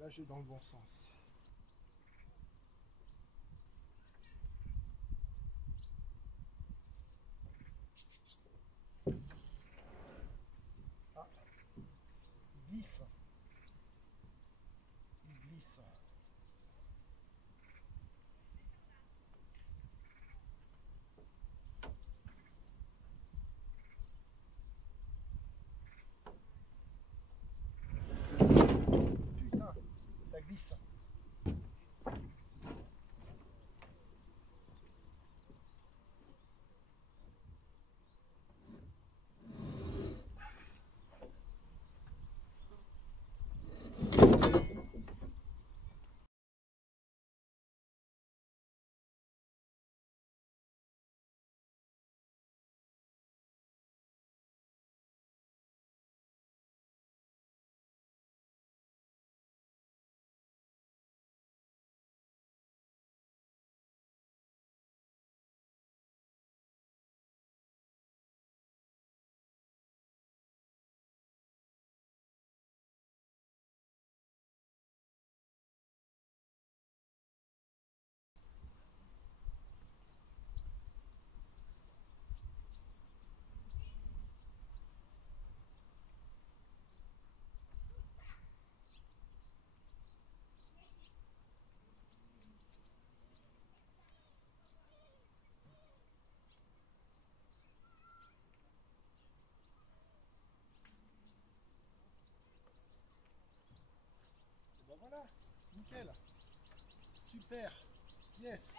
Là, j'ai dans le bon sens. Ah, il glisse. Il glisse. Putain, ça glisse. Ben voilà, nickel. Super. Yes.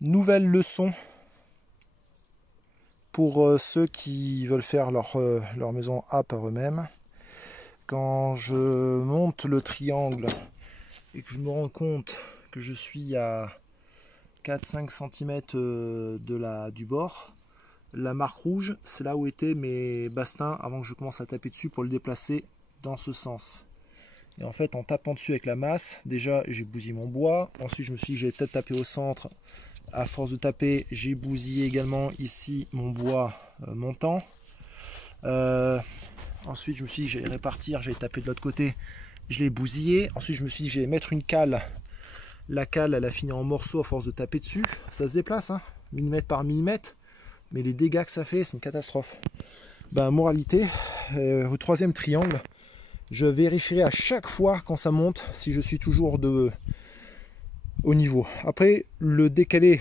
Nouvelle leçon pour ceux qui veulent faire leur maison A par eux-mêmes. Quand je monte le triangle et que je me rends compte que je suis à 4-5 cm du bord, la marque rouge, c'est là où étaient mes bastings avant que je commence à taper dessus pour le déplacer dans ce sens. Et en fait, en tapant dessus avec la masse, déjà j'ai bousillé mon bois. Ensuite, je me suis dit que j'allais peut-être taper au centre. À force de taper, j'ai bousillé également ici mon bois montant. Ensuite, je me suis dit que j'allais répartir, j'allais taper de l'autre côté. Je l'ai bousillé. Ensuite, je me suis dit que j'allais mettre une cale. La cale, elle a fini en morceaux à force de taper dessus. Ça se déplace, hein, millimètre par millimètre. Mais les dégâts que ça fait, c'est une catastrophe. Ben, moralité, au troisième triangle, je vérifierai à chaque fois quand ça monte si je suis toujours au niveau. Après, le décaler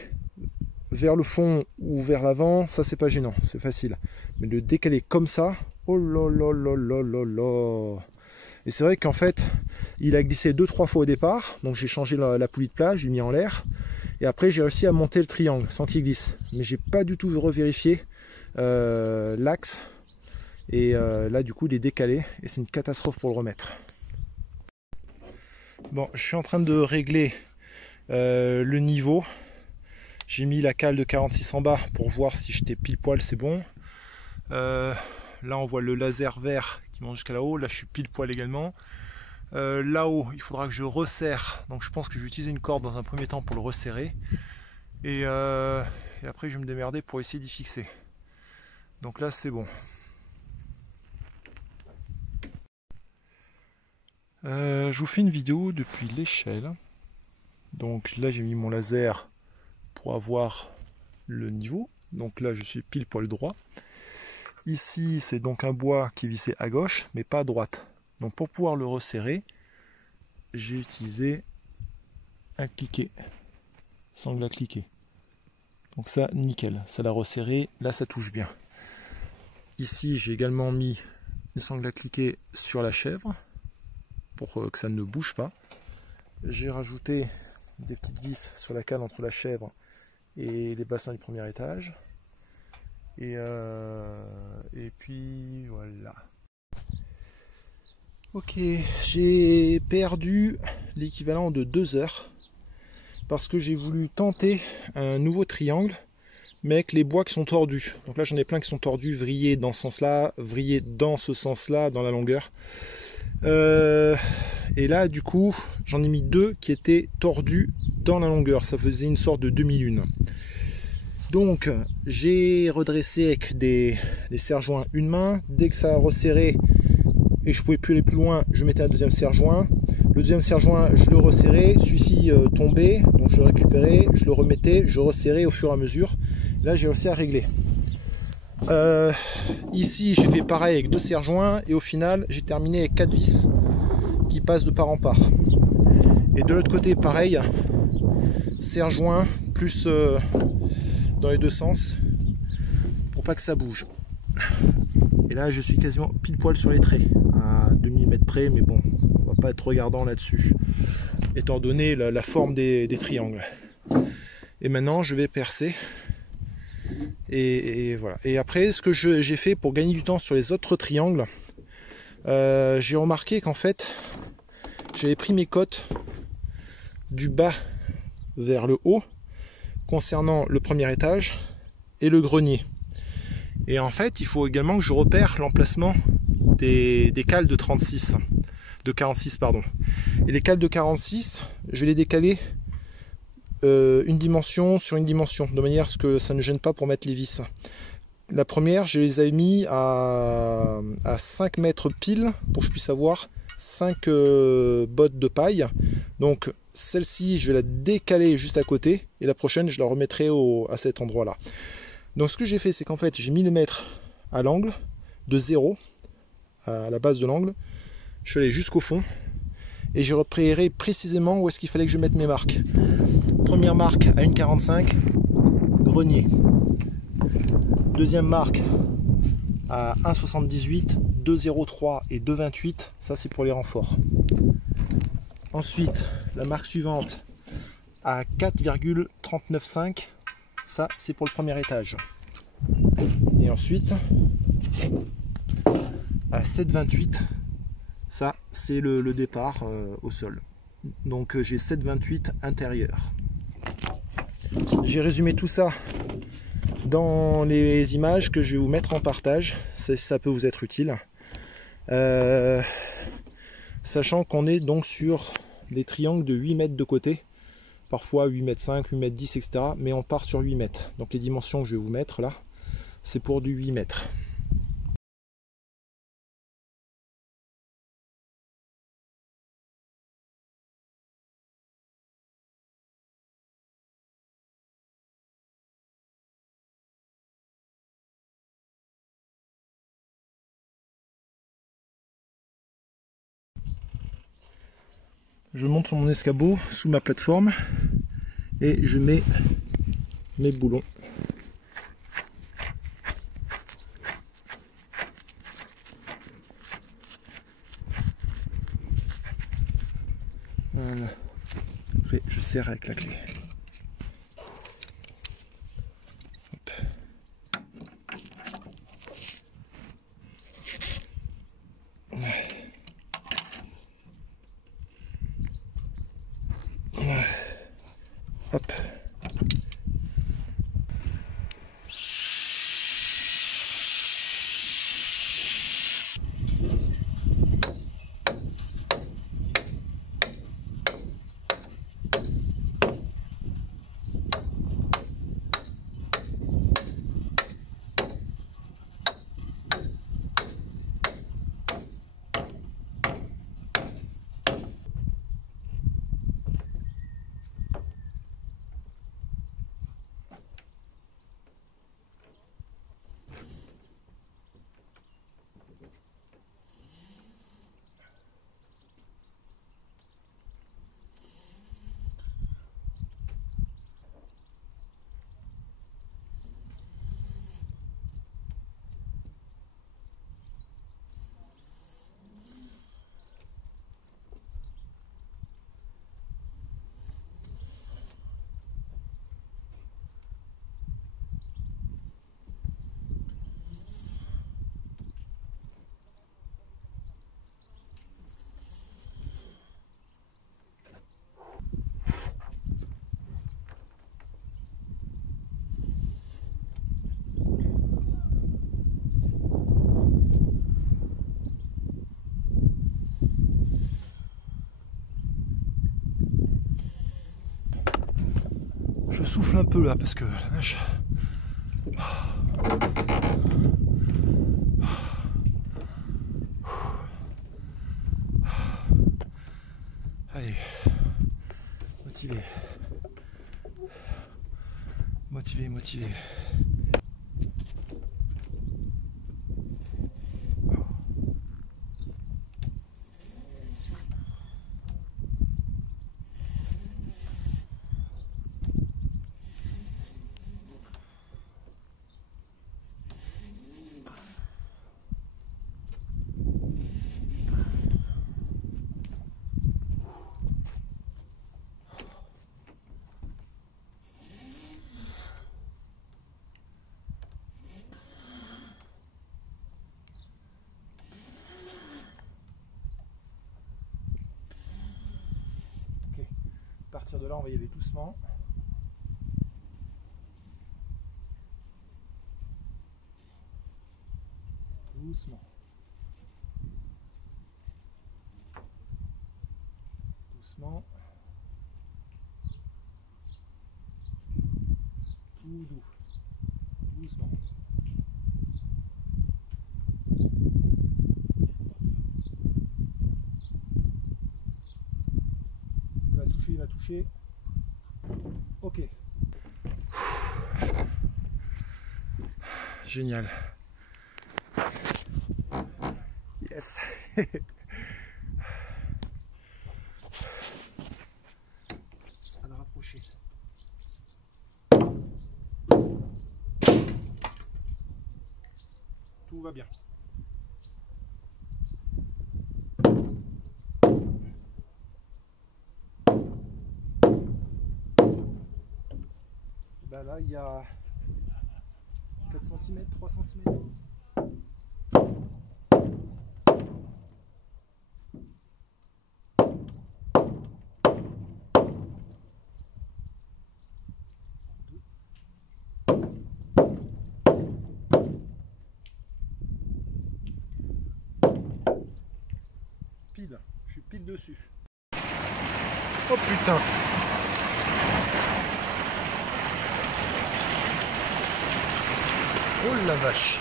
vers le fond ou vers l'avant, ça c'est pas gênant, c'est facile. Mais le décaler comme ça, oh là là là là là là. Et c'est vrai qu'en fait, il a glissé 2-3 fois au départ, donc j'ai changé la poulie de plage, j'ai mis en l'air. Et après, j'ai réussi à monter le triangle sans qu'il glisse. Mais j'ai pas du tout revérifié l'axe. Et là, du coup, il est décalé. Et c'est une catastrophe pour le remettre. Bon, je suis en train de régler le niveau. J'ai mis la cale de 46 en bas pour voir si j'étais pile poil, c'est bon. Là, on voit le laser vert qui monte jusqu'à là-haut. Là, je suis pile poil également. Là-haut, il faudra que je resserre. Donc, je pense que je vais utiliser une corde dans un premier temps pour le resserrer. Et après, je vais me démerder pour essayer d'y fixer. Donc là, c'est bon. Je vous fais une vidéo depuis l'échelle. Donc là j'ai mis mon laser pour avoir le niveau. Donc là je suis pile poil droit. Ici c'est donc un bois qui est vissé à gauche mais pas à droite. Donc pour pouvoir le resserrer, j'ai utilisé un cliquet, sangle à cliquer. Donc ça nickel, ça l'a resserré, là ça touche bien. Ici j'ai également mis une sangle à cliquer sur la chèvre pour que ça ne bouge pas. J'ai rajouté des petites vis sur la cale entre la chèvre et les bassins du premier étage. Et puis voilà. Ok, j'ai perdu l'équivalent de 2 heures parce que j'ai voulu tenter un nouveau triangle mais avec les bois qui sont tordus. Donc là j'en ai plein qui sont tordus, vrillés dans ce sens-là, vrillés dans ce sens-là, dans la longueur. Et là du coup j'en ai mis 2 qui étaient tordus dans la longueur, ça faisait une sorte de demi-lune. Donc j'ai redressé avec des serre-joints une main, dès que ça a resserré et je pouvais plus aller plus loin, je mettais un deuxième serre-joint. Le deuxième serre-joint, je le resserrais, celui-ci tombait, donc je le récupérais, je le remettais, je resserrais au fur et à mesure. Là j'ai réussi à régler. Ici j'ai fait pareil avec 2 serre-joints et au final j'ai terminé avec 4 vis qui passent de part en part. Et de l'autre côté pareil, serre-joint plus dans les deux sens pour pas que ça bouge. Et là je suis quasiment pile poil sur les traits, à 2 mm près, mais bon, on va pas être regardant là-dessus, étant donné la forme des triangles. Et maintenant je vais percer. Et voilà. Et après, ce que j'ai fait pour gagner du temps sur les autres triangles, j'ai remarqué qu'en fait, j'avais pris mes cotes du bas vers le haut concernant le premier étage et le grenier. Et en fait, il faut également que je repère l'emplacement des cales de 46 pardon. Et les cales de 46, je vais les décaler une dimension sur une dimension, de manière à ce que ça ne gêne pas pour mettre les vis. La première, je les ai mis à 5 mètres pile pour que je puisse avoir 5 bottes de paille. Donc celle-ci, je vais la décaler juste à côté et la prochaine, je la remettrai à cet endroit-là. Donc ce que j'ai fait, c'est qu'en fait, j'ai mis le mètre à l'angle de 0 à la base de l'angle. Je suis allé jusqu'au fond et j'ai repéré précisément où est-ce qu'il fallait que je mette mes marques. Première marque à 1,45, grenier. Deuxième marque à 1,78, 2,03 et 2,28, ça c'est pour les renforts. Ensuite, la marque suivante à 4,395, ça c'est pour le premier étage. Et ensuite, à 7,28, ça c'est le départ au sol. Donc j'ai 7,28 intérieur. J'ai résumé tout ça dans les images que je vais vous mettre en partage, ça peut vous être utile. Sachant qu'on est donc sur des triangles de 8 mètres de côté, parfois 8 mètres 5, 8 mètres 10, etc. Mais on part sur 8 mètres. Donc les dimensions que je vais vous mettre là, c'est pour du 8 mètres. Je monte sur mon escabeau sous ma plateforme et je mets mes boulons. Voilà. Après je serre avec la clé. Hop. Hop. souffle un peu là parce que la vache. Allez, motivé. Motivé, motivé. À partir de là, on va y aller doucement. Doucement. Doucement. Tout doux. Doucement. Il va toucher, il va toucher. Ok. Génial. Yes. À le rapprocher. Tout va bien. Ben là, il y a 4 cm, 3 cm. Pile, je suis pile dessus. Oh putain! Oh la vache!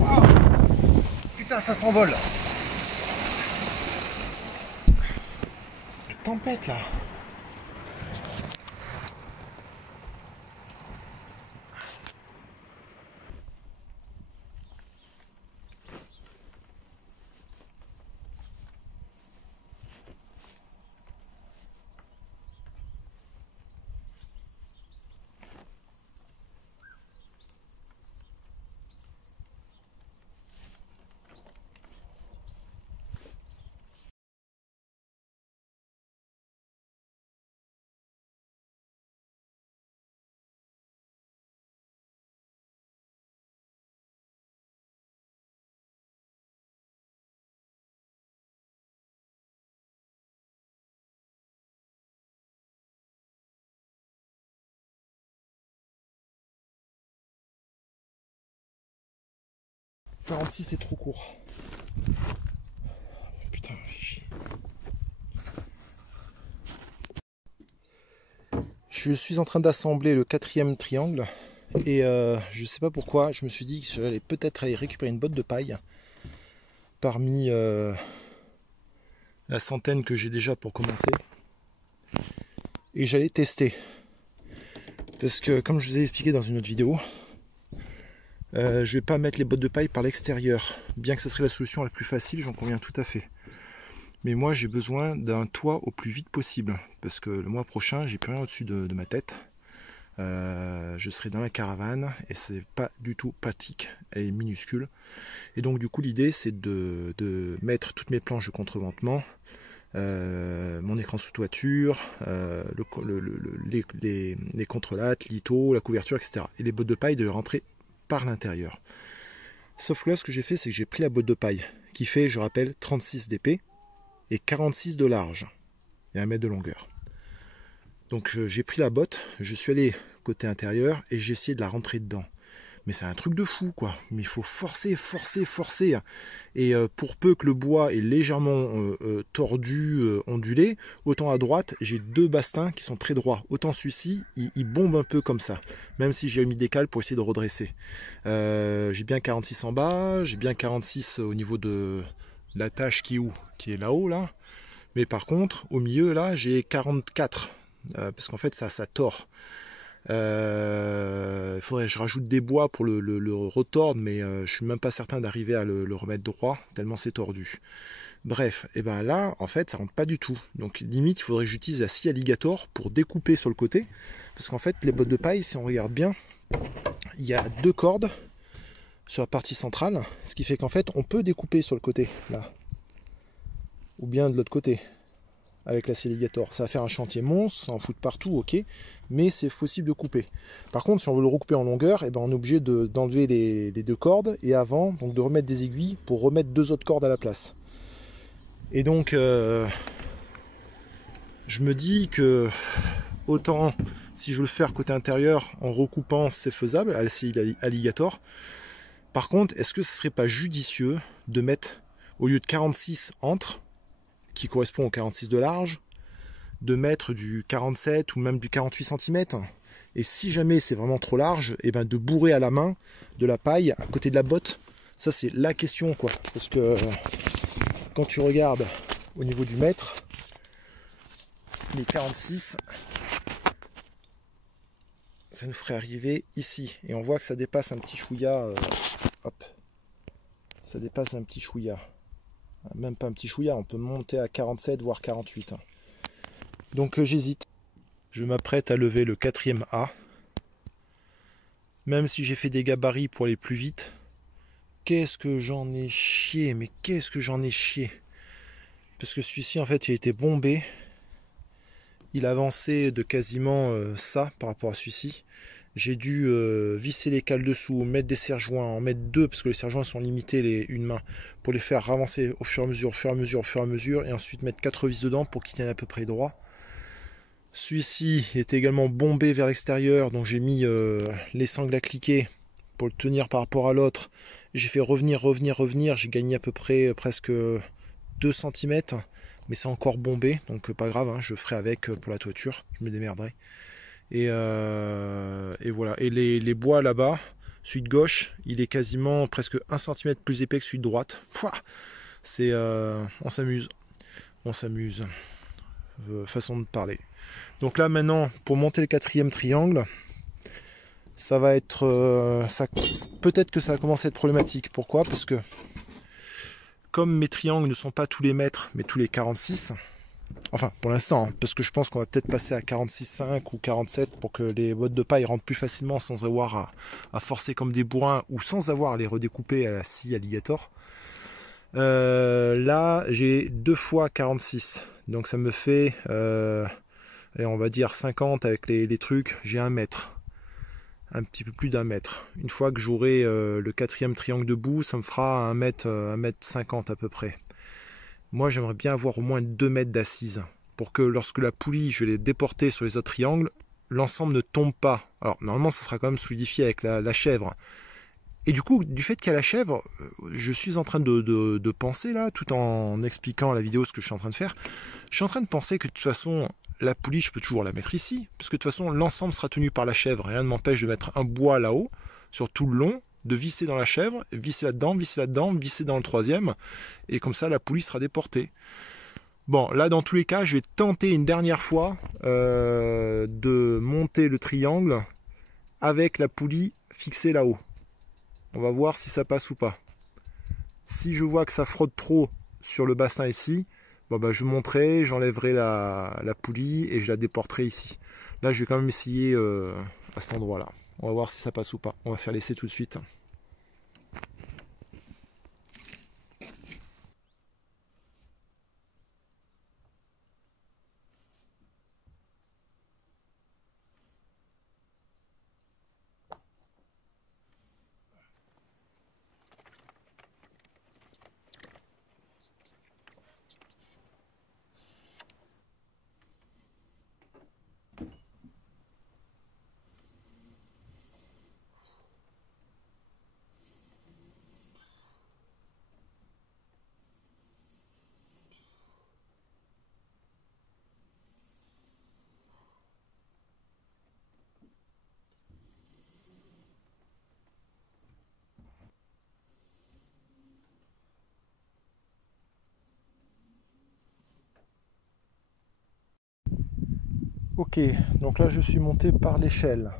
Oh putain, ça s'envole! La tempête là! « 46 c'est trop court. Putain, chier. Je suis en train d'assembler le 4e triangle et je sais pas pourquoi, je me suis dit que j'allais peut-être aller récupérer une botte de paille parmi la centaine que j'ai déjà pour commencer et j'allais tester parce que comme je vous ai expliqué dans une autre vidéo, je vais pas mettre les bottes de paille par l'extérieur, bien que ce serait la solution la plus facile, j'en conviens tout à fait. Mais moi j'ai besoin d'un toit au plus vite possible, parce que le mois prochain j'ai plus rien au-dessus de ma tête. Je serai dans la caravane et c'est pas du tout pratique, elle est minuscule. Et donc du coup l'idée c'est de mettre toutes mes planches de contreventement, mon écran sous toiture, les contrelates, l'ITO, la couverture, etc. Et les bottes de paille de rentrer par l'intérieur. Sauf que là ce que j'ai fait c'est que j'ai pris la botte de paille qui fait, je rappelle, 36 d'épais et 46 de large et 1 mètre de longueur. Donc j'ai pris la botte, je suis allé côté intérieur et j'ai essayé de la rentrer dedans. mais c'est un truc de fou, quoi. Mais il faut forcer, forcer, forcer. Et pour peu que le bois est légèrement tordu, ondulé, autant à droite, j'ai deux bastins qui sont très droits. Autant celui-ci, il bombe un peu comme ça, même si j'ai mis des cales pour essayer de redresser. J'ai bien 46 en bas, j'ai bien 46 au niveau de la tâche qui est où? Qui est là-haut, là. Mais par contre, au milieu, là, j'ai 44. Parce qu'en fait, ça tord. Il faudrait que je rajoute des bois pour le retordre, mais je suis même pas certain d'arriver à le remettre droit, tellement c'est tordu. Bref, et ben là, en fait, ça rentre pas du tout. Donc limite, il faudrait que j'utilise la scie alligator pour découper sur le côté. Parce qu'en fait, les bottes de paille, si on regarde bien, il y a deux cordes sur la partie centrale, ce qui fait qu'en fait, on peut découper sur le côté, là. Ou bien de l'autre côté, avec la scie alligator. Ça va faire un chantier monstre, ça en fout de partout, ok, mais c'est possible de couper. Par contre, si on veut le recouper en longueur, eh ben, on est obligé d'enlever les deux cordes, et avant, donc de remettre des aiguilles pour remettre deux autres cordes à la place. Et donc, je me dis que autant, si je veux le faire côté intérieur, en recoupant, c'est faisable, à la scie alligator. Par contre, est-ce que ce serait pas judicieux de mettre, au lieu de 46 entre, qui correspond au 46 de large, de mettre du 47 ou même du 48 cm. Et si jamais c'est vraiment trop large, et ben de bourrer à la main de la paille à côté de la botte. Ça c'est la question, quoi. Parce que quand tu regardes au niveau du mètre, les 46, ça nous ferait arriver ici. Et on voit que ça dépasse un petit chouïa. Hop. Ça dépasse un petit chouïa. Même pas un petit chouïa, on peut monter à 47 voire 48. Donc j'hésite. Je m'apprête à lever le 4e A. Même si j'ai fait des gabarits pour aller plus vite. Qu'est-ce que j'en ai chié, mais qu'est-ce que j'en ai chié. Parce que celui-ci en fait il a été bombé. Il a avancé de quasiment ça par rapport à celui-ci. J'ai dû visser les cales dessous, mettre des serre-joints, en mettre deux parce que les serre-joints sont limités une main, pour les faire avancer au fur et à mesure, au fur et à mesure, au fur et à mesure, et ensuite mettre 4 vis dedans pour qu'ils tiennent à peu près droit. Celui-ci était également bombé vers l'extérieur, donc j'ai mis les sangles à cliquer pour le tenir par rapport à l'autre. J'ai fait revenir, j'ai gagné à peu près presque 2 cm, mais c'est encore bombé, donc pas grave, hein, je ferai avec pour la toiture, je me démerderai. Et voilà. Et les bois là-bas, celui de gauche, il est quasiment presque 1 cm plus épais que celui de droite. C'est, on s'amuse. On s'amuse. Façon de parler. Donc là maintenant, pour monter le 4e triangle, ça va être... peut-être que ça va commencer à être problématique. Pourquoi? Parce que comme mes triangles ne sont pas tous les mètres, mais tous les 46... Enfin, pour l'instant, hein, parce que je pense qu'on va peut-être passer à 46,5 ou 47 pour que les bottes de paille rentrent plus facilement sans avoir à forcer comme des bourrins ou sans avoir à les redécouper à la scie alligator. Là, j'ai 2 fois 46. Donc ça me fait, allez, on va dire 50 avec les trucs. J'ai 1 mètre. Un petit peu plus d'1 mètre. Une fois que j'aurai le 4e triangle debout, ça me fera 1 mètre 50 à peu près. Moi, j'aimerais bien avoir au moins 2 mètres d'assise pour que lorsque la poulie, je vais les déporter sur les autres triangles, l'ensemble ne tombe pas. Alors, normalement, ça sera quand même solidifié avec la chèvre. Et du coup, du fait qu'il y a la chèvre, je suis en train de penser là, tout en expliquant à la vidéo ce que je suis en train de faire. Je suis en train de penser que de toute façon, la poulie, je peux toujours la mettre ici, parce que de toute façon, l'ensemble sera tenu par la chèvre. Rien ne m'empêche de mettre un bois là-haut, sur tout le long, de visser dans la chèvre, visser là-dedans, visser dans le 3e, et comme ça la poulie sera déportée. Bon, là dans tous les cas, je vais tenter une dernière fois de monter le triangle avec la poulie fixée là-haut. On va voir si ça passe ou pas. Si je vois que ça frotte trop sur le bassin ici, bon bah, je monterai, j'enlèverai la poulie et je la déporterai ici. Là, je vais quand même essayer à cet endroit-là. On va voir si ça passe ou pas. On va faire l'essai tout de suite. Ok, donc là je suis monté par l'échelle.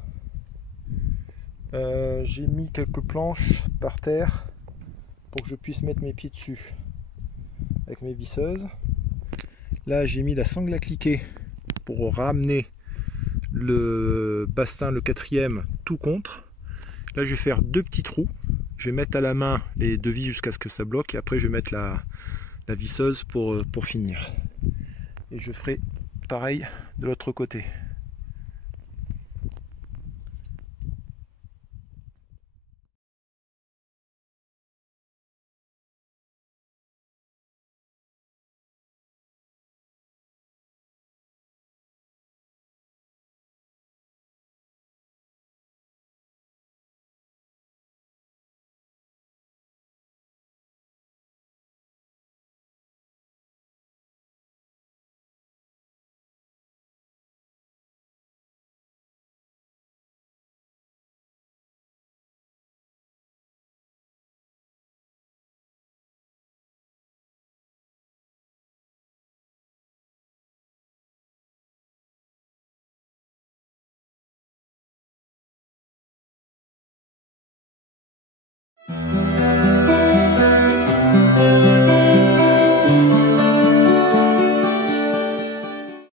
J'ai mis quelques planches par terre pour que je puisse mettre mes pieds dessus avec mes visseuses. Là j'ai mis la sangle à cliquer pour ramener le bastin, le 4e, tout contre. Là je vais faire 2 petits trous. Je vais mettre à la main les 2 vis jusqu'à ce que ça bloque et après je vais mettre la visseuse pour finir. Et je ferai pareil de l'autre côté.